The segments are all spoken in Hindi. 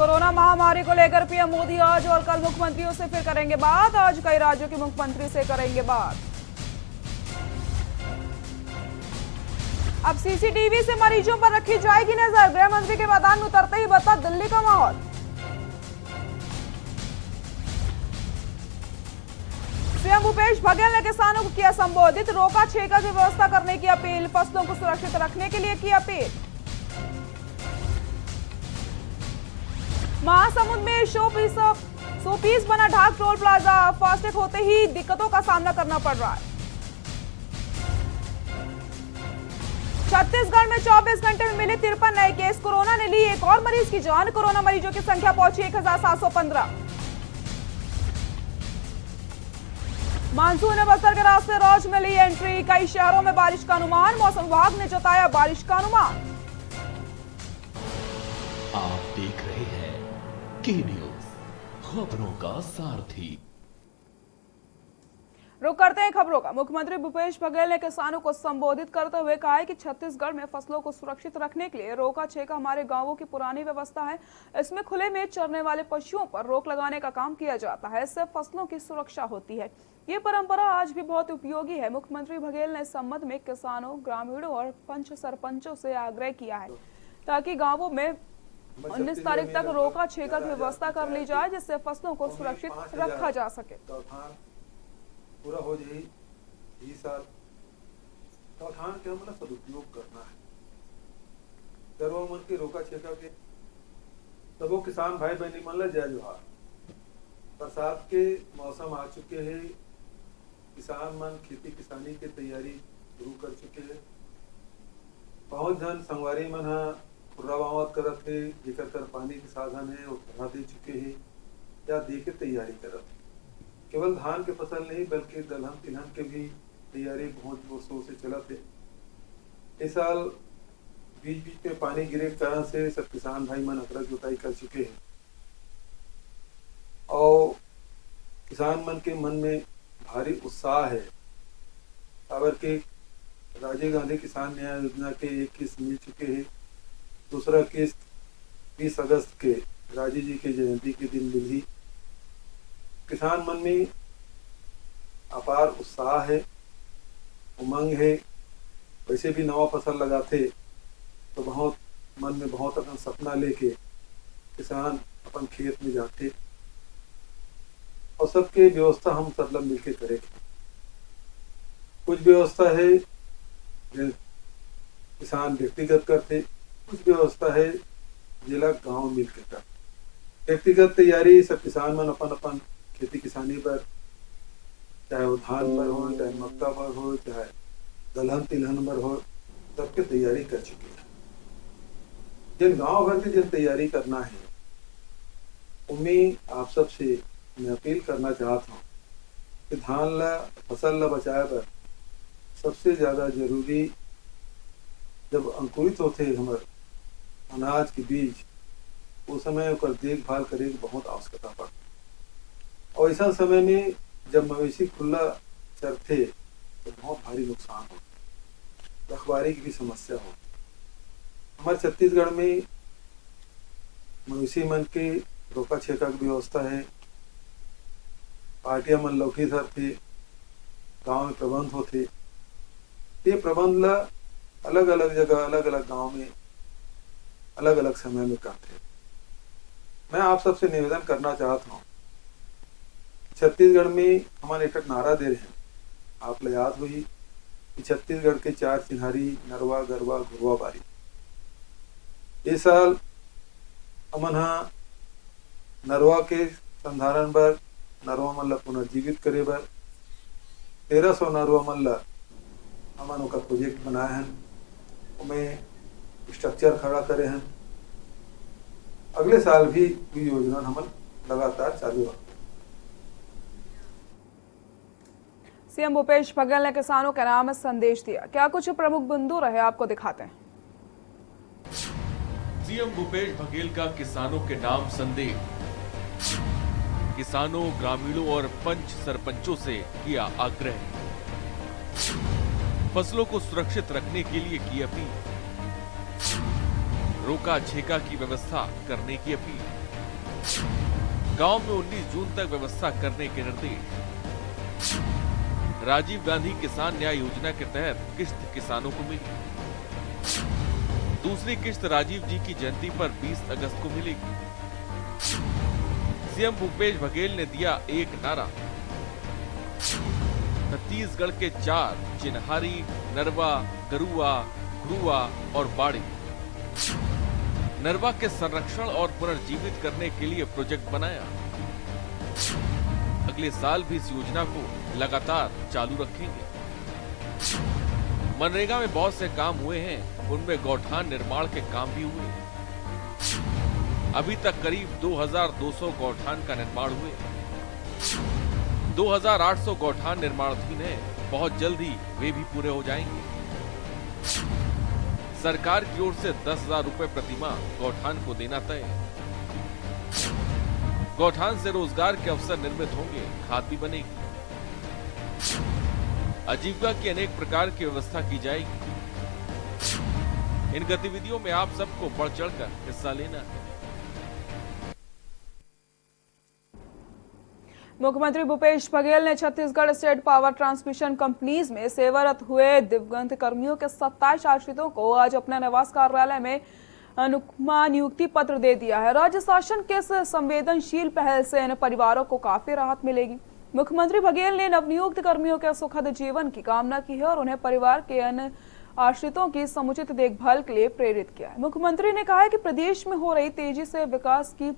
कोरोना महामारी को लेकर पीएम मोदी आज और कल मुख्यमंत्रियों से फिर करेंगे बात। आज कई राज्यों के मुख्यमंत्री से करेंगे बात। अब सीसीटीवी से मरीजों पर रखी जाएगी नजर। गृह मंत्री के मैदान में उतरते ही बता दिल्ली का माहौल। सीएम भूपेश बघेल ने किसानों को किया संबोधित। रोका छेका की व्यवस्था करने की अपील। फसलों को सुरक्षित रखने के लिए की अपील। महासमुंद में शोपीस बना ढाक टोल प्लाजा। फास्टैग होते ही दिक्कतों का सामना करना पड़ रहा है। छत्तीसगढ़ में 24 घंटे में मिले 53 नए केस। कोरोना ने ली एक और मरीज की जान। कोरोना मरीजों की संख्या पहुंची 1715। मानसून ने बस्तर के रास्ते रोज में ली एंट्री। कई शहरों में बारिश का अनुमान। मौसम विभाग ने जताया बारिश का अनुमान। आप देख रहे हैं के न्यूज, खबरों का सारथी। रुक करते हैं खबरों का। मुख्यमंत्री भूपेश बघेल ने किसानों को संबोधित करते हुए कहा है कि छत्तीसगढ़ में फसलों को सुरक्षित रखने के लिए रोका छेका हमारे गांवों की पुरानी व्यवस्था है। इसमें खुले में चरने वाले पशुओं पर रोक लगाने का काम किया जाता है। इससे फसलों की सुरक्षा होती है। ये परंपरा आज भी बहुत उपयोगी है। मुख्यमंत्री बघेल ने इस संबंध में किसानों, ग्रामीणों और पंच सरपंचों से आग्रह किया है ताकि गाँवों में 19 तारीख तक रोका छेका की व्यवस्था कर ली जाए, जिससे फसलों को सुरक्षित रखा जा सके। पूरा हो जाए ये साल तौथान के मतलब सदुपयोग करना है। सर्वमन के रोका छेका के सबो किसान भाई बहनी मन ला जय जोहार। बरसात के मौसम आ चुके हैं। किसान मन खेती किसानी के तैयारी शुरू कर चुके हैं। बहुत जन संगवारी मन हा खुर्रावावत करत है, जेकर कर पानी के साधन है वो बढ़ा दे चुके हैं या दे के तैयारी करत है। केवल धान के फसल नहीं बल्कि दलहन तिलहन के भी तैयारी बहुत जोर शोर से चलत है। इस साल बीच बीच में पानी गिरे के कारण से सब किसान भाई मन अकड़ा जुताई कर चुके हैं और किसान मन के मन में भारी उत्साह है। काबर के राजीव गांधी किसान न्याय योजना के एक किस्त मिल चुके हैं। दूसरा किस्त 20 अगस्त के राजीव जी के जयंती के दिन मिली। किसान मन में अपार उत्साह है, उमंग है। वैसे भी नवा फसल लगाते तो बहुत मन में बहुत अपन सपना लेके किसान अपन खेत में जाते और सबके व्यवस्था हम सब लोग मिलके करेंगे। कुछ व्यवस्था है किसान व्यक्तिगत करते, कुछ व्यवस्था है जिला गांव मिलकर करते। व्यक्तिगत तैयारी सब किसान मन अपन अपन खेती किसानी पर, चाहे वो धान पर हो, चाहे मक्का पर हो, चाहे दलहन तिलहन पर हो, सबके तैयारी कर चुके हैं। जिन गांव भर की जिन तैयारी करना है उम्मीद आप सबसे मैं अपील करना चाहता हूँ कि धान ला फसल ला बचाए पर सबसे ज्यादा जरूरी जब अंकुरित होते हमारे अनाज के बीज उस समय उकर देखभाल करे की बहुत आवश्यकता पड़ती। और ऐसा समय में जब मवेशी खुला चरते तो बहुत भारी नुकसान होता, रखवारी की भी समस्या होती। हमारे छत्तीसगढ़ में मवेशी मन के रोका छेका की व्यवस्था है। पार्टियां मन लौकी धर थे, गाँव में प्रबंध होते। ये प्रबंध ला अलग अलग जगह अलग अलग गांव में अलग अलग समय में करते। मैं आप सबसे निवेदन करना चाहता हूँ, छत्तीसगढ़ में हमारे एक नारा दे रहे हैं। आप लोग याद हुई कि छत्तीसगढ़ के 4 चिन्हारी नरवा गरवा घुरवा बारी। इस साल हमन नरवा के संधारण बर नरवा मन ला पुनर्जीवित करे बर 1300 नरवा मन ला हमन ओकर प्रोजेक्ट बनाए हैं। उमें स्ट्रक्चर खड़ा करे हैं। अगले साल भी योजना हमन लगातार चालू रखें। सीएम भूपेश बघेल ने किसानों के नाम संदेश दिया। क्या कुछ प्रमुख बिंदु रहे आपको दिखाते हैं। सीएम भूपेश बघेल का किसानों के नाम संदेश। किसानों, ग्रामीणों और पंच सरपंचों से किया आग्रह। फसलों को सुरक्षित रखने के लिए की अपील। रोका छेका की व्यवस्था करने की अपील। गांव में 19 जून तक व्यवस्था करने के निर्देश। राजीव गांधी किसान न्याय योजना के तहत किश्त किसानों को मिली। दूसरी किश्त राजीव जी की जयंती पर 20 अगस्त को मिलेगी। सीएम भूपेश बघेल ने दिया एक नारा। छत्तीसगढ़ के 4 चिन्हारी, नरवा, गरुआ, घुरुआ और बाड़ी नरवा के संरक्षण और पुनर्जीवित करने के लिए प्रोजेक्ट बनाया। अगले साल भी इस योजना को लगातार चालू रखेंगे। मनरेगा में बहुत से काम हुए हैं, उनमें गौठान निर्माण के काम भी हुए। अभी तक करीब 2200 गौठान का निर्माण हुए। 2800 गौठान निर्माणाधीन है, बहुत जल्द ही वे भी पूरे हो जाएंगे। सरकार की ओर से 10,000 रुपए प्रति माह गौठान को देना तय है। गौठान से रोजगार के अवसर निर्मित होंगे, खाद भी बनेगी। आजीविका की अनेक प्रकार की व्यवस्था की जाएगी। इन गतिविधियों में आप सबको बढ़ चढ़कर हिस्सा लेना है। मुख्यमंत्री भूपेश बघेल ने Chhattisgarh state power transmission companies में सेवारत हुए दिवंगत कर्मियों के 27 आश्रितों को आज अपने निवास कार्यालय में अनुकमा नियुक्ति पत्र दे दिया है। राज्य शासन के इस संवेदनशील पहल से इन परिवारों को काफी राहत मिलेगी। मुख्यमंत्री बघेल ने नवनियुक्त कर्मियों के सुखद जीवन की कामना की है और उन्हें परिवार के अन्य आश्रितों की समुचित देखभाल के लिए प्रेरित किया है। मुख्यमंत्री ने कहा है कि प्रदेश में हो रही तेजी से विकास की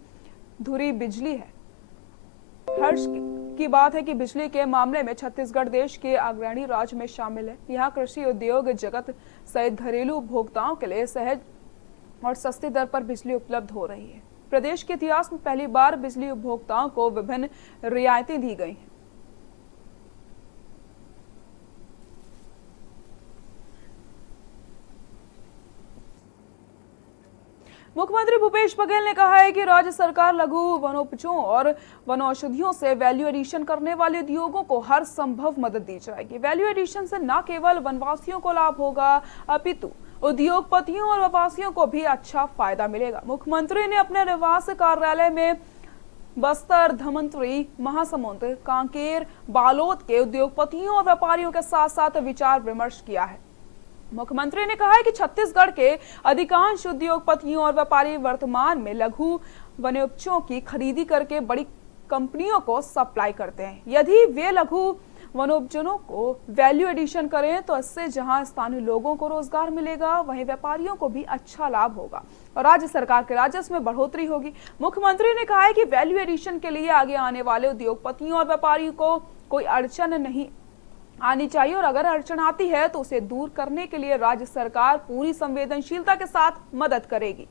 धुरी बिजली है। हर्ष की बात है कि बिजली के मामले में छत्तीसगढ़ देश के अग्रणी राज्य में शामिल है। यहाँ कृषि उद्योग जगत सहित घरेलू उपभोक्ताओं के लिए सहज और सस्ती दर पर बिजली उपलब्ध हो रही है। प्रदेश के इतिहास में पहली बार बिजली उपभोक्ताओं को विभिन्न रियायतें दी गई हैं। मुख्यमंत्री भूपेश बघेल ने कहा है कि राज्य सरकार लघु वनोपजों और वनौषधियों से वैल्यू एडिशन करने वाले उद्योगों को हर संभव मदद दी जाएगी। वैल्यू एडिशन से न केवल वनवासियों को लाभ होगा, अपितु उद्योगपतियों और व्यापारियों को भी अच्छा फायदा मिलेगा। मुख्यमंत्री ने अपने निवास कार्यालय में बस्तर, धमतरी, महासमुंद, कांकेर, बालोद के उद्योगपतियों और व्यापारियों के साथ साथ विचार विमर्श किया है। मुख्यमंत्री ने कहा है कि छत्तीसगढ़ के अधिकांश उद्योगपतियों और व्यापारी वर्तमान में लघु वनोपजों की खरीदी करके बड़ी कंपनियों को सप्लाई करते हैं। यदि वे लघु वनोपजों को वैल्यू एडिशन करें तो इससे जहां स्थानीय लोगों को रोजगार मिलेगा, वहीं व्यापारियों को भी अच्छा लाभ होगा और राज्य सरकार के राजस्व में बढ़ोतरी होगी। मुख्यमंत्री ने कहा है कि वैल्यू एडिशन के लिए आगे आने वाले उद्योगपतियों और व्यापारियों को कोई अड़चन नहीं आनी चाहिए और अगर अड़चन आती है तो उसे दूर करने के लिए राज्य सरकार पूरी संवेदनशीलता के साथ मदद करेगी।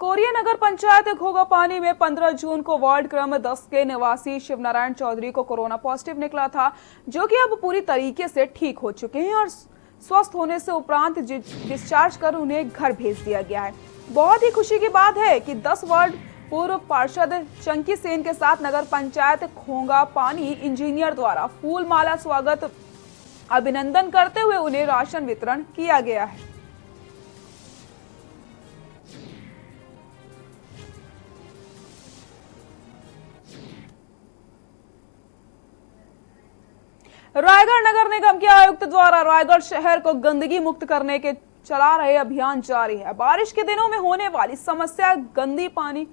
कोरिया नगर पंचायत घोगापानी में 15 जून को वार्ड क्रम 10 के निवासी शिवनारायण चौधरी को कोरोना पॉजिटिव निकला था, जो कि अब पूरी तरीके से ठीक हो चुके हैं और स्वस्थ होने से उपरांत डिस्चार्ज कर उन्हें घर भेज दिया गया है। बहुत ही खुशी की बात है कि 10 वार्ड पूर्व पार्षद चंकी सेन के साथ नगर पंचायत घोगापानी इंजीनियर द्वारा फूल माला स्वागत अभिनंदन करते हुए उन्हें राशन वितरण किया गया है। रायगढ़ नगर निगम के आयुक्त द्वारा रायगढ़ शहर को गंदगी मुक्त करने के चला रहे अभियान जारी है। बारिश के दिनों में होने वाली समस्या गंदी पानी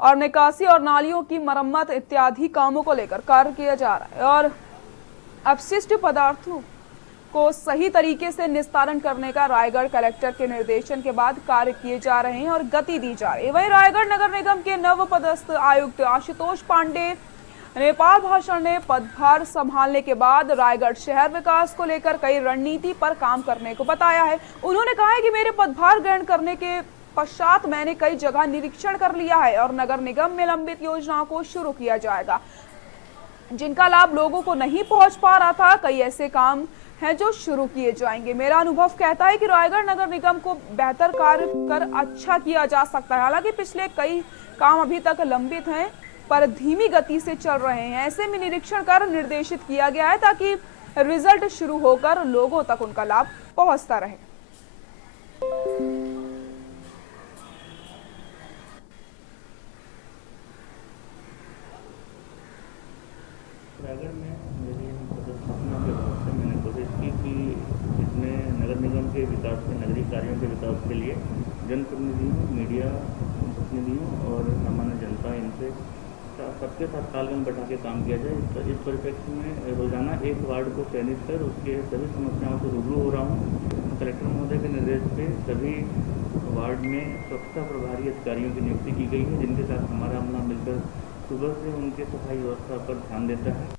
और निकासी और नालियों की मरम्मत इत्यादि कामों को लेकर कार्य किया जा रहा है और अपशिष्ट पदार्थों को सही तरीके से निस्तारण करने का रायगढ़ कलेक्टर के निर्देशन के बाद कार्य किए जा रहे हैं और गति दी जा रही है। वहीं रायगढ़ नगर निगम के नव पदस्थ आयुक्त आशुतोष पांडे नेपाल भाषण ने पदभार संभालने के बाद रायगढ़ शहर विकास को लेकर कई रणनीति पर काम करने को बताया है। उन्होंने कहा है कि मेरे पदभार ग्रहण करने के पश्चात मैंने कई जगह निरीक्षण कर लिया है और नगर निगम में लंबित योजनाओं को शुरू किया जाएगा, जिनका लाभ लोगों को नहीं पहुंच पा रहा था। कई ऐसे काम हैं जो शुरू किए जाएंगे। मेरा अनुभव कहता है कि रायगढ़ नगर निगम को बेहतर कार्य कर अच्छा किया जा सकता है। हालांकि पिछले कई काम अभी तक लंबित हैं पर धीमी गति से चल रहे हैं। ऐसे में निरीक्षण कर निर्देशित किया गया है ताकि रिजल्ट शुरू होकर लोगों तक उनका लाभ पहुंचता रहे। रायगढ़ में मेरी पदस्थापना के बाद से मैंने कोशिश की कि इसमें नगर निगम के विकास में, नगरीय कार्यों के विकास के लिए जनप्रतिनिधियों, मीडिया प्रतिनिधियों और सामान्य जनता, इनसे सबके साथ तालमेल बैठा के काम किया जाए। इस परिप्रेक्ष्य में रोजाना एक वार्ड को चयनित कर उसके सभी समस्याओं से रूबरू हो रहा हूँ। कलेक्टर महोदय के निर्देश पे सभी वार्ड में स्वच्छता प्रभारी अधिकारियों की नियुक्ति की गई है, जिनके साथ हमारा अमला मिलकर सुबह से उनके सफाई व्यवस्था पर ध्यान देता है।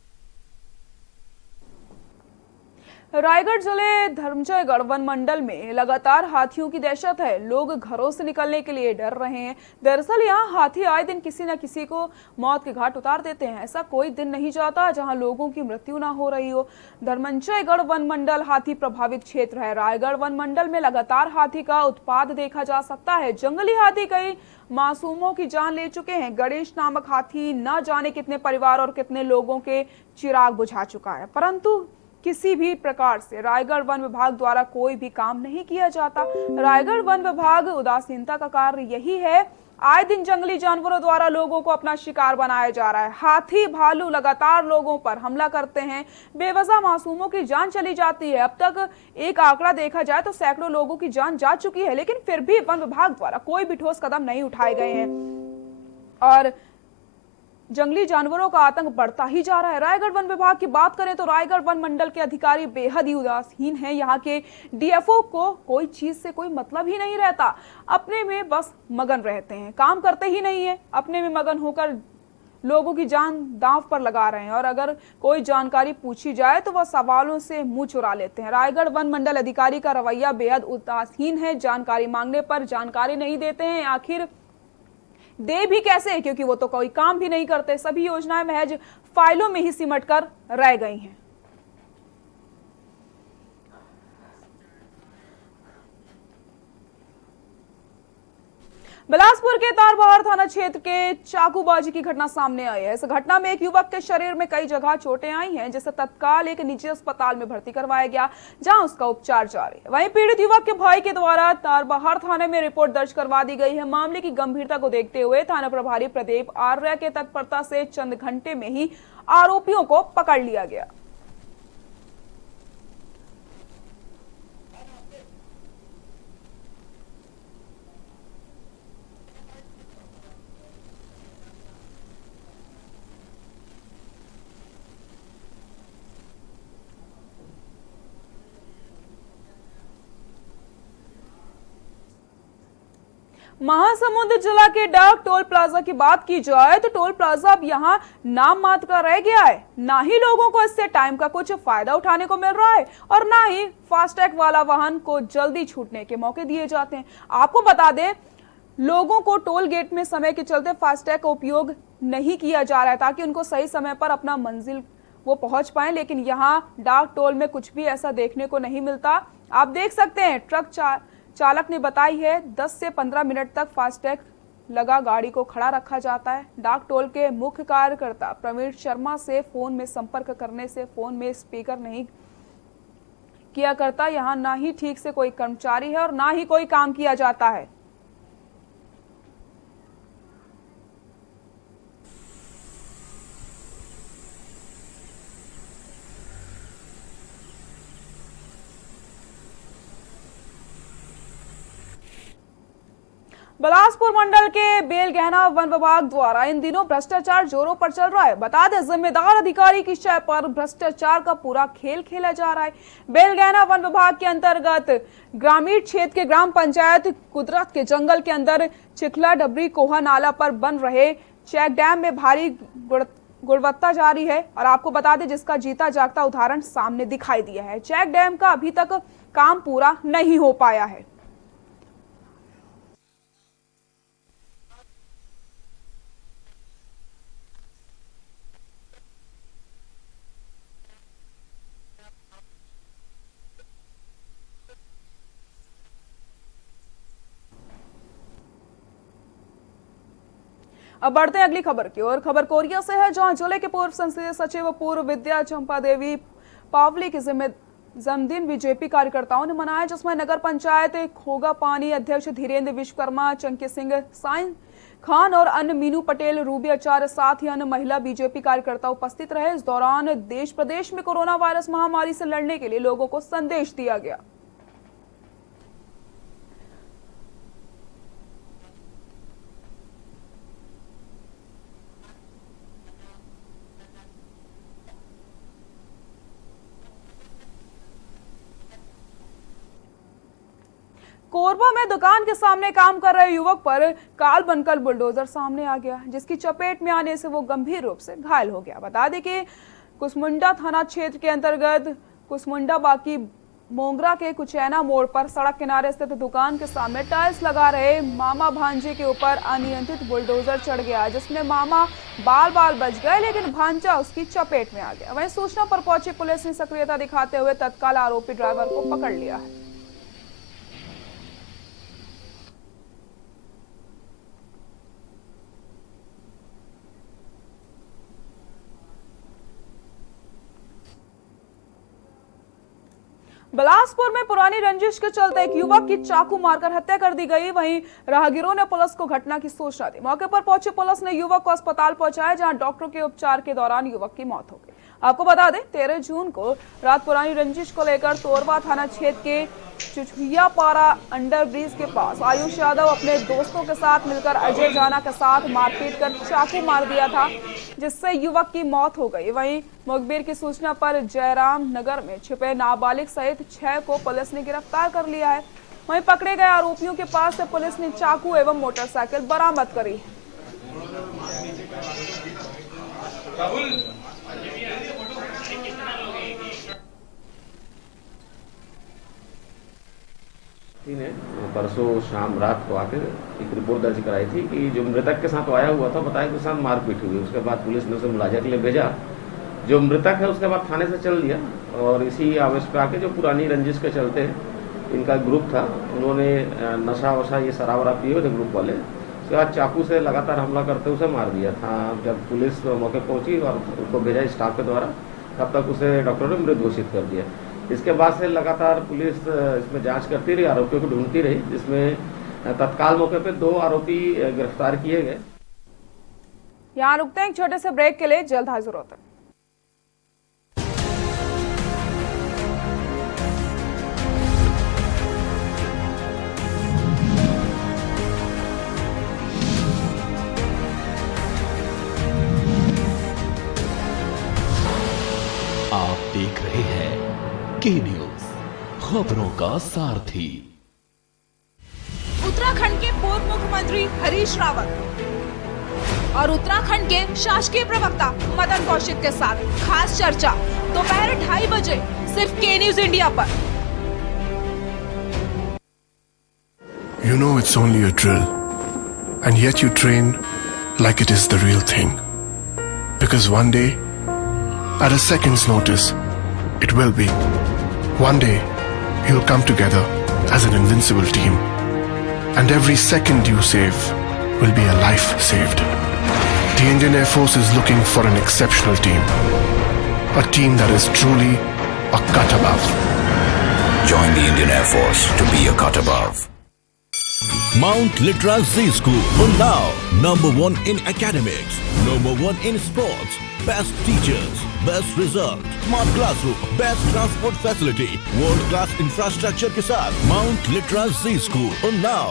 रायगढ़ जिले धर्मजयगढ़ वन मंडल में लगातार हाथियों की दहशत है। लोग घरों से निकलने के लिए डर रहे हैं। दरअसल यहाँ हाथी आए दिन किसी न किसी को मौत के घाट उतार देते हैं। ऐसा कोई दिन नहीं जाता जहां लोगों की मृत्यु ना हो रही हो। धर्मजयगढ़ वन मंडल हाथी प्रभावित क्षेत्र है। रायगढ़ वन मंडल में लगातार हाथी का उत्पात देखा जा सकता है। जंगली हाथी कई मासूमों की जान ले चुके हैं। गणेश नामक हाथी न जाने कितने परिवार और कितने लोगों के चिराग बुझा चुका है, परंतु किसी भी प्रकार से रायगढ़ वन विभाग द्वारा कोई भी काम नहीं किया जाता। रायगढ़ वन विभाग उदासीनता का कार्य यही है। आए दिन जंगली जानवरों द्वारा लोगों को अपना शिकार बनाया जा रहा है। हाथी, भालू लगातार लोगों पर हमला करते हैं। बेवजह मासूमों की जान चली जाती है। अब तक एक आंकड़ा देखा जाए तो सैकड़ों लोगों की जान जा चुकी है, लेकिन फिर भी वन विभाग द्वारा कोई भी ठोस कदम नहीं उठाए गए हैं और जंगली जानवरों का आतंक बढ़ता ही जा रहा है। रायगढ़ वन विभाग की बात करें तो रायगढ़ वन मंडल के अधिकारी बेहद ही उदासीन हैं। यहाँ के डीएफओ को कोई चीज से कोई मतलब ही नहीं रहता, अपने में बस मगन रहते हैं, काम करते ही नहीं है, अपने में मगन होकर लोगों की जान दांव पर लगा रहे हैं और अगर कोई जानकारी पूछी जाए तो वह सवालों से मुंह चुरा लेते हैं। रायगढ़ वन मंडल अधिकारी का रवैया बेहद उदासीन है। जानकारी मांगने पर जानकारी नहीं देते हैं। आखिर दे भी कैसे, क्योंकि वो तो कोई काम भी नहीं करते। सभी योजनाएं महज फाइलों में ही सिमट कर रह गई हैं। बिलासपुर के तारबहार थाना क्षेत्र के चाकूबाजी की घटना सामने आई है। इस घटना में एक युवक के शरीर में कई जगह चोटें आई हैं, जिसे तत्काल एक निजी अस्पताल में भर्ती करवाया गया, जहां उसका उपचार जारी है। वहीं पीड़ित युवक के भाई के द्वारा तारबहार थाने में रिपोर्ट दर्ज करवा दी गई है। मामले की गंभीरता को देखते हुए थाना प्रभारी प्रदीप आर्य के तत्परता से चंद घंटे में ही आरोपियों को पकड़ लिया गया। महासमुंद जिला के डाक टोल प्लाजा की बात की जाए तो टोल प्लाजा अब यहाँ नाम मात्र का रह गया है। ना ही लोगों को इससे टाइम का कुछ फायदा उठाने को मिल रहा है और ना ही फास्टैग वाला वाहन को जल्दी छूटने के मौके दिए जाते हैं। आपको बता दें, लोगों को टोल गेट में समय के चलते फास्टैग का उपयोग नहीं किया जा रहा है ताकि उनको सही समय पर अपना मंजिल वो पहुंच पाए, लेकिन यहाँ डाक टोल में कुछ भी ऐसा देखने को नहीं मिलता। आप देख सकते हैं, ट्रक चालक ने बताई है 10 से 15 मिनट तक फास्टैग लगा गाड़ी को खड़ा रखा जाता है। डाक टोल के मुख्य कार्यकर्ता प्रवीण शर्मा से फोन में संपर्क करने से फोन में स्पीकर नहीं किया करता। यहाँ ना ही ठीक से कोई कर्मचारी है और ना ही कोई काम किया जाता है। बिलासपुर मंडल के बेलगहना वन विभाग द्वारा इन दिनों भ्रष्टाचार जोरों पर चल रहा है। बता दें, जिम्मेदार अधिकारी की शय पर भ्रष्टाचार का पूरा खेल खेला जा रहा है। बेलगहना वन विभाग के अंतर्गत ग्रामीण क्षेत्र के ग्राम पंचायत कुदरत के जंगल के अंदर चिखला डबरी कोहा नाला पर बन रहे चेक डैम में भारी गुणवत्ता जारी है और आपको बता दें, जिसका जीता जागता उदाहरण सामने दिखाई दिया है। चेक डैम का अभी तक काम पूरा नहीं हो पाया है। अब बढ़ते हैं अगली खबर की ओर। खबर कोरिया से है, जहां जिले के पूर्व संसदीय सचिव व पूर्व विद्या चंपा देवी पावली की जन्मदिन बीजेपी कार्यकर्ताओं ने मनाया, जिसमें नगर पंचायत खोगा पानी अध्यक्ष धीरेन्द्र विश्वकर्मा, चंकी सिंह, साइन खान और अन्य मीनू पटेल, रूबी आचार्य साथ ही अन्य महिला बीजेपी कार्यकर्ता उपस्थित रहे। इस दौरान देश प्रदेश में कोरोना वायरस महामारी से लड़ने के लिए लोगों को संदेश दिया गया। कोरबा में दुकान के सामने काम कर रहे युवक पर काल बनकर बुलडोजर सामने आ गया, जिसकी चपेट में आने से वो गंभीर रूप से घायल हो गया। बता दें कि कुसमुंडा थाना क्षेत्र के अंतर्गत कुसमुंडा बाकी मोंगरा के कुचैना मोड़ पर सड़क किनारे स्थित दुकान के सामने टाइल्स लगा रहे मामा भांजे के ऊपर अनियंत्रित बुलडोजर चढ़ गया, जिसमें मामा बाल बाल बच गए, लेकिन भांजा उसकी चपेट में आ गया। वहीं सूचना पर पहुंची पुलिस ने सक्रियता दिखाते हुए तत्काल आरोपी ड्राइवर को पकड़ लिया है। बिलासपुर में पुरानी रंजिश के चलते एक युवक की चाकू मारकर हत्या कर दी गई। वहीं राहगीरों ने पुलिस को घटना की सूचना दी। मौके पर पहुंची पुलिस ने युवक को अस्पताल पहुंचाया, जहां डॉक्टरों के उपचार के दौरान युवक की मौत हो गई। आपको बता दें, 13 जून को रात पुरानी रंजिश को लेकर तोरवा थाना क्षेत्र के चुचुहियापारा अंडर ब्रिज के पास आयुष यादव अपने दोस्तों के साथ मिलकर अजय जाना के साथ मारपीट कर चाकू मार दिया था, जिससे युवक की मौत हो गई। वहीं मुखबिर की सूचना पर जयराम नगर में छिपे नाबालिग सहित 6 को पुलिस ने गिरफ्तार कर लिया है। वहीं पकड़े गए आरोपियों के पास से पुलिस ने चाकू एवं मोटरसाइकिल बरामद करी। ने परसों शाम रात को आकर एक रिपोर्ट दर्ज कराई थी कि जो मृतक के साथ आया हुआ था, बताया कि उसके साथ मारपीट हुई। उसके बाद पुलिस ने उसे मुलाजा के लिए भेजा। जो मृतक है उसके बाद थाने से चल दिया और इसी आवेश पे आके जो पुरानी रंजिश के चलते इनका ग्रुप था, उन्होंने नशा वशा ये शराब वराब पिए हुए थे ग्रुप वाले। उसके बाद चाकू से लगातार हमला करते उसे मार दिया था। जब पुलिस मौके पहुंची और उसको भेजा स्टाफ के द्वारा, तब तक उसे डॉक्टरों ने मृत घोषित कर दिया। इसके बाद से लगातार पुलिस इसमें जांच करती रही, आरोपियों को ढूंढती रही, जिसमें तत्काल मौके पे 2 आरोपी गिरफ्तार किए गए। यहाँ रुकते हैं एक छोटे से ब्रेक के लिए, जल्द हाजिर होते हैं। आप देख रहे हैं के न्यूज, खबरों का सारथी। उत्तराखंड के पूर्व मुख्यमंत्री हरीश रावत और उत्तराखंड के शासकीय प्रवक्ता मदन कौशिक के साथ खास चर्चा दोपहर 2:30 बजे सिर्फ के न्यूज इंडिया पर। You know it's only a drill, and yet you train like it is the real thing. Because one day, at a second's notice, it will be. One day, you'll come together as an invincible team. And every second you save will be a life saved. The Indian Air Force is looking for an exceptional team. A team that is truly a cut above. Join the Indian Air Force to be a cut above. Mount Litra Z School, Unnao, #1 in academics, #1 in sports, best teachers, best result, smart classroom, best transport facility, world class infrastructure के साथ Mount Litra Z School, Unnao.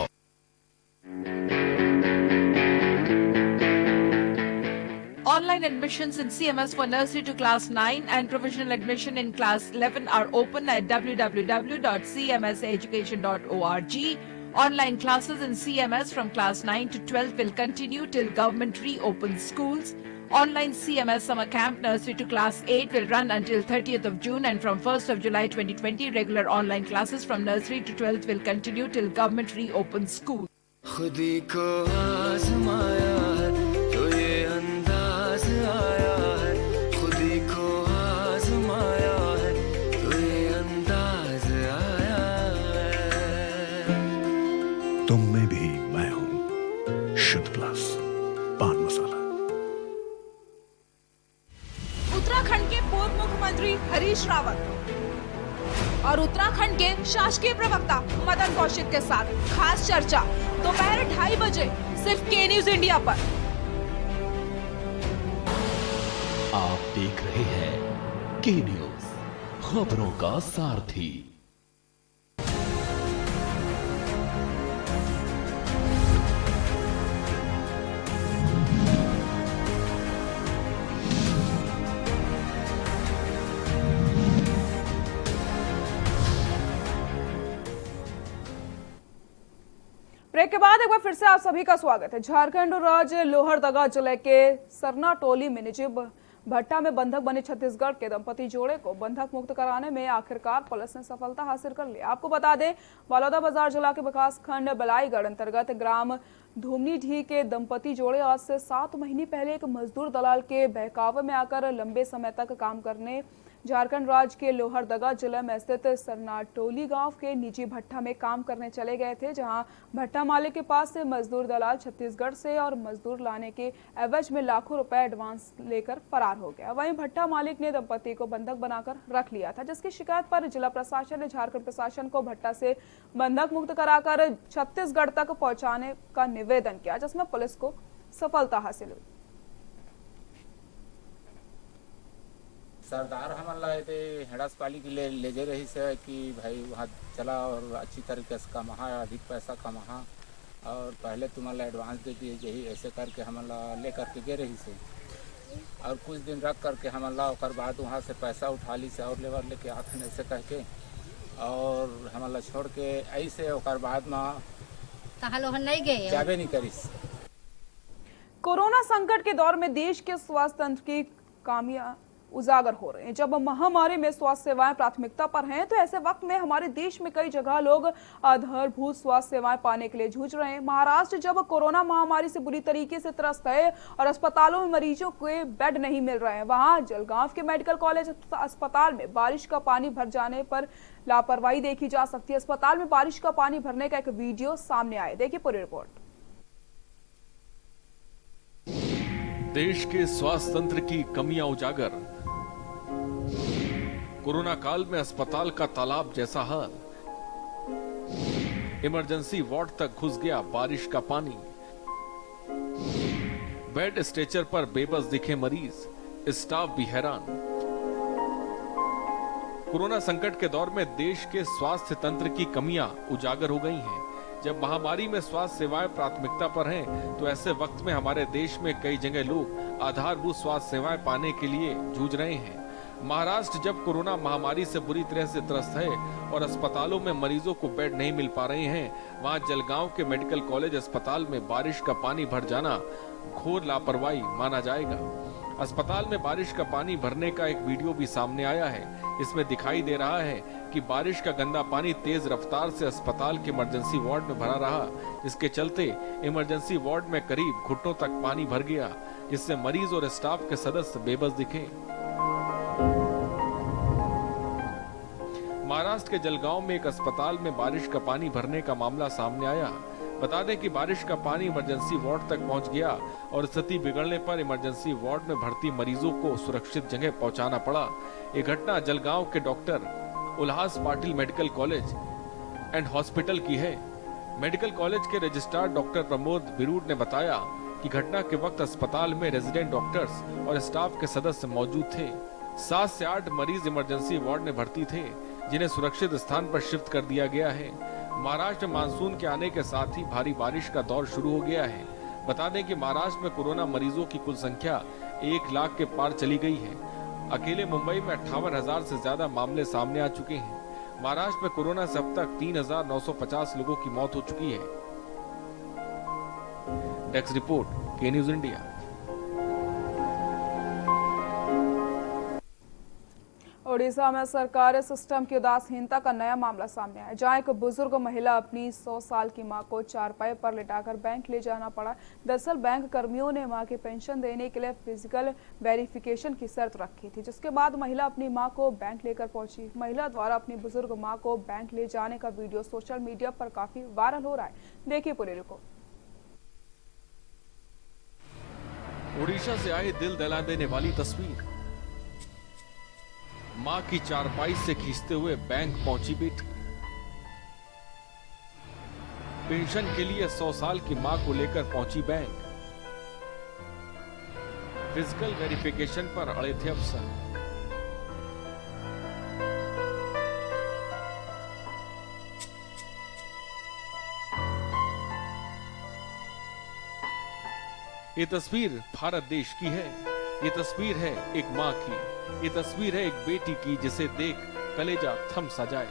Online admissions in CMS for nursery to class 9 and provisional admission in class 11 are open at www.cmseducation.org. Online classes in CMS from class 9 to 12 will continue till government reopens schools. Online CMS summer camp nursery to class 8 will run until 30th of June, and from 1st of July 2020 regular online classes from nursery to 12th will continue till government reopens schools. खुदी को आज़माया है तो ये अंदाज आया है, खुदी को आज़माया है तो ये अंदाज आया है। तुम में भी मैं हूं, शुद्ध प्लस पान हरीश रावत और उत्तराखंड के शासकीय प्रवक्ता मदन कौशिक के साथ खास चर्चा दोपहर 2:30 बजे सिर्फ के न्यूज इंडिया पर। आप देख रहे हैं के न्यूज, खबरों का सारथी। ब्रेक के बाद एक बार फिर से आप सभी का स्वागत है। झारखंड राज्य लोहरदगा जिले के सरना टोली में निजी भट्टा में बंधक बने छत्तीसगढ़ के दंपति जोड़े को बंधक मुक्त कराने में आखिरकार पुलिस ने सफलता हासिल कर ली। आपको बता दें, बलौदा बाजार जिला के विकास खंड बलाईगढ़ अंतर्गत ग्राम धूमनीडीह के दंपति जोड़े आज से 7 महीने पहले एक मजदूर दलाल के बहकावे में आकर लंबे समय तक काम करने झारखंड राज्य के लोहरदगा जिले में स्थित सरनाटोली गांव के निजी भट्टा में काम करने चले गए थे, जहां भट्टा मालिक के पास से मजदूर दलाल छत्तीसगढ़ से और मजदूर लाने के एवज में लाखों रुपए एडवांस लेकर फरार हो गया। वहीं भट्टा मालिक ने दंपति को बंधक बनाकर रख लिया था, जिसकी शिकायत पर जिला प्रशासन ने झारखंड प्रशासन को भट्टा से बंधक मुक्त कराकर छत्तीसगढ़ तक पहुंचाने का निवेदन किया, जिसमें पुलिस को सफलता हासिल हुई। सरदार हमला हेड़ास पाली के लिए ले जा रही से कि भाई वहाँ चला और अच्छी तरीके से कमा, अधिक पैसा कमा और पहले तुम्हारा एडवांस दे दिए, यही ऐसे करके हमला ले करके गे रही से और कुछ दिन रख करके हमला और बाद वहाँ से पैसा उठा ली से और लेबर लेके आखिर ऐसे कह के और हमला छोड़ के ऐसे और बाद में नहीं गए जाबे नहीं करीस। कोरोना संकट के दौर में देश के स्वास्थ्य तंत्र की खामियां उजागर हो रहे हैं। जब महामारी में स्वास्थ्य सेवाएं प्राथमिकता पर हैं, तो ऐसे वक्त में हमारे देश में कई जगह लोग आधारभूत स्वास्थ्य सेवाएं पाने के लिए जूझ रहे हैं। महाराष्ट्र जब कोरोना महामारी से बुरी तरीके से त्रस्त है और अस्पतालों में मरीजों के बेड नहीं मिल रहे हैं, वहां जलगांव के मेडिकल कॉलेज अस्पताल में बारिश का पानी भर जाने पर लापरवाही देखी जा सकती है। अस्पताल में बारिश का पानी भरने का एक वीडियो सामने आया, देखिए पूरी रिपोर्ट। देश के स्वास्थ्य तंत्र की कमियां उजागर, कोरोना काल में अस्पताल का तालाब जैसा हाल, इमरजेंसी वार्ड तक घुस गया बारिश का पानी, बेड स्ट्रेचर पर बेबस दिखे मरीज, स्टाफ भी हैरान। कोरोना संकट के दौर में देश के स्वास्थ्य तंत्र की कमियां उजागर हो गई हैं। जब महामारी में स्वास्थ्य सेवाएं प्राथमिकता पर हैं, तो ऐसे वक्त में हमारे देश में कई जगह लोग आधारभूत स्वास्थ्य सेवाएं पाने के लिए जूझ रहे हैं। महाराष्ट्र जब कोरोना महामारी से बुरी तरह से त्रस्त है और अस्पतालों में मरीजों को बेड नहीं मिल पा रहे हैं, वहां जलगांव के मेडिकल कॉलेज अस्पताल में बारिश का पानी भर जाना घोर लापरवाही माना जाएगा। अस्पताल में बारिश का पानी भरने का एक वीडियो भी सामने आया है। इसमें दिखाई दे रहा है कि बारिश का गंदा पानी तेज रफ्तार से अस्पताल के इमरजेंसी वार्ड में भरा रहा, जिसके चलते इमरजेंसी वार्ड में करीब घुटनों तक पानी भर गया, जिससे मरीज और स्टाफ के सदस्य बेबस दिखे। महाराष्ट्र के जलगांव में एक अस्पताल में बारिश का पानी भरने का मामला सामने आया। बता दें कि बारिश का पानी इमरजेंसी वार्ड तक पहुंच गया और स्थिति बिगड़ने पर इमरजेंसी वार्ड में भर्ती मरीजों को सुरक्षित जगह पहुंचाना पड़ा। ये घटना जलगांव के doctor Ullas Patil medical college and hospital की है। मेडिकल कॉलेज के रजिस्ट्रार डॉक्टर प्रमोद बिरूड ने बताया कि घटना के वक्त अस्पताल में रेजिडेंट डॉक्टर्स और स्टाफ के सदस्य मौजूद थे। 7 से 8 मरीज इमरजेंसी वार्ड में भर्ती थे, जिन्हें सुरक्षित स्थान पर शिफ्ट कर दिया गया है। महाराष्ट्र में मानसून के आने के साथ ही भारी बारिश का दौर शुरू हो गया है। बता दें कि महाराष्ट्र में कोरोना मरीजों की कुल संख्या 1 लाख के पार चली गई है। अकेले मुंबई में 58,000 से ज्यादा मामले सामने आ चुके हैं। महाराष्ट्र में कोरोना से अब तक 3,950 लोगों की मौत हो चुकी है। डेस्क रिपोर्ट, के न्यूज इंडिया। ओडिशा में सरकारी सिस्टम की उदासीनता का नया मामला सामने आया, जहां एक बुजुर्ग महिला अपनी 100 साल की मां को चारपाई पर लिटाकर बैंक ले जाना पड़ा। दरअसल बैंक कर्मियों ने मां की पेंशन देने के लिए फिजिकल वेरिफिकेशन की शर्त रखी थी, जिसके बाद महिला अपनी मां को बैंक लेकर पहुंची। महिला द्वारा अपनी बुजुर्ग मां को बैंक ले जाने का वीडियो सोशल मीडिया पर काफी वायरल हो रहा है, देखिए पूरी रिपोर्ट। ओडिशा से आई दिल दहला देने वाली तस्वीर। मां की चारपाई से खींचते हुए बैंक पहुंची बेटी। पेंशन के लिए 100 साल की मां को लेकर पहुंची बैंक। फिजिकल वेरिफिकेशन पर अड़े थे अफसर। ये तस्वीर भारत देश की है। ये तस्वीर है एक माँ की। ये तस्वीर है एक बेटी की जिसे देख कलेजा थम सा जाए।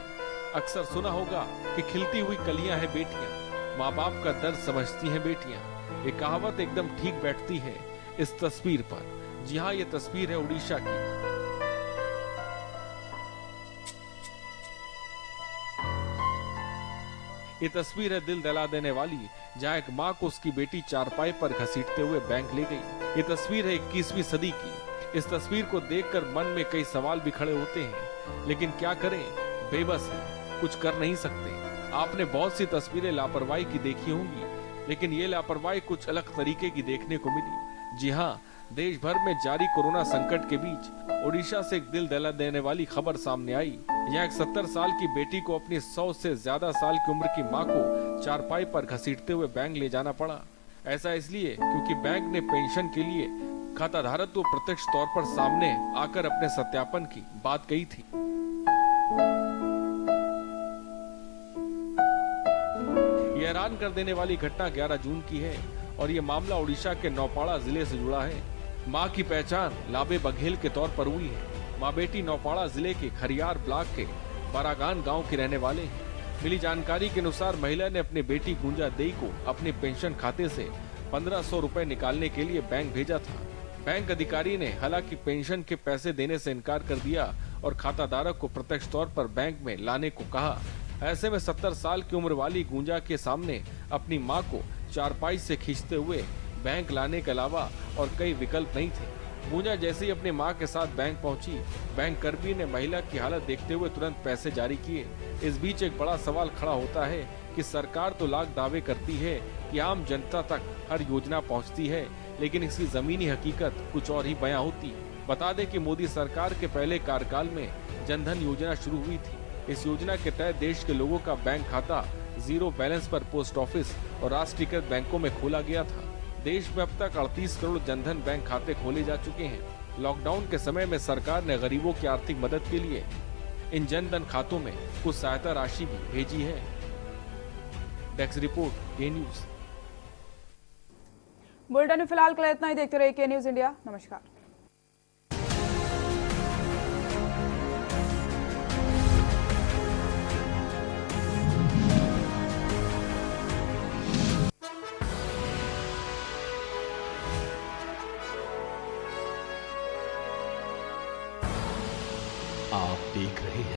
अक्सर सुना होगा कि खिलती हुई कलियां हैं बेटियां, माँ बाप का दर्द समझती हैं बेटियां। ये कहावत एकदम ठीक बैठती है इस तस्वीर पर। जी हाँ, ये तस्वीर है उड़ीसा की। ये तस्वीर है दिल दहला देने वाली, जहाँ एक माँ को उसकी बेटी चारपाई पर घसीटते हुए बैंक ले गई। ये तस्वीर है 21वीं सदी की। इस तस्वीर को देखकर मन में कई सवाल भी खड़े होते हैं, लेकिन क्या करें, बेबस है, कुछ कर नहीं सकते। आपने बहुत सी तस्वीरें लापरवाही की देखी होंगी, लेकिन ये लापरवाही कुछ अलग तरीके की देखने को मिली। जी हाँ, देश भर में जारी कोरोना संकट के बीच ओडिशा से एक दिल दहला देने वाली खबर सामने आई। यहाँ एक 70 साल की बेटी को अपनी 100 से ज्यादा साल की उम्र की मां को चारपाई पर घसीटते हुए बैंक ले जाना पड़ा। ऐसा इसलिए क्योंकि बैंक ने पेंशन के लिए खाता धारक को प्रत्यक्ष तौर पर सामने आकर अपने सत्यापन की बात कही थी। ये हैरान कर देने वाली घटना 11 जून की है और ये मामला ओडिशा के नौपाड़ा जिले से जुड़ा है। मां की पहचान लाबे बघेल के तौर पर हुई है। मां बेटी नौपाड़ा जिले के खरियार ब्लॉक के बारागान गांव के रहने वाले हैं। मिली जानकारी के अनुसार महिला ने अपनी बेटी गुंजा देई को अपने पेंशन खाते से 1500 रुपए निकालने के लिए बैंक भेजा था। बैंक अधिकारी ने हालांकि पेंशन के पैसे देने से इनकार कर दिया और खाताधारक को प्रत्यक्ष तौर पर बैंक में लाने को कहा। ऐसे में 70 साल की उम्र वाली गुंजा के सामने अपनी मां को चारपाई से खींचते हुए बैंक लाने के अलावा और कई विकल्प नहीं थे। गुंजा जैसे ही अपनी मां के साथ बैंक पहुंची, बैंक कर्मी ने महिला की हालत देखते हुए तुरंत पैसे जारी किए। इस बीच एक बड़ा सवाल खड़ा होता है कि सरकार तो लाख दावे करती है कि आम जनता तक हर योजना पहुंचती है, लेकिन इसकी जमीनी हकीकत कुछ और ही बयां होती। बता दें कि मोदी सरकार के पहले कार्यकाल में जनधन योजना शुरू हुई थी। इस योजना के तहत देश के लोगों का बैंक खाता जीरो बैलेंस पर पोस्ट ऑफिस और राष्ट्रीयकृत बैंकों में खोला गया था। देश में अब तक 38 करोड़ जनधन बैंक खाते खोले जा चुके हैं। लॉकडाउन के समय में सरकार ने गरीबों की आर्थिक मदद के लिए इन जनधन खातों में कुछ सहायता राशि भी भेजी है। डेस्क रिपोर्ट, के न्यूज। बुलेटिन में फिलहाल के लिए इतना ही। देखते रहिए के न्यूज इंडिया। नमस्कार। आप देख रहे हैं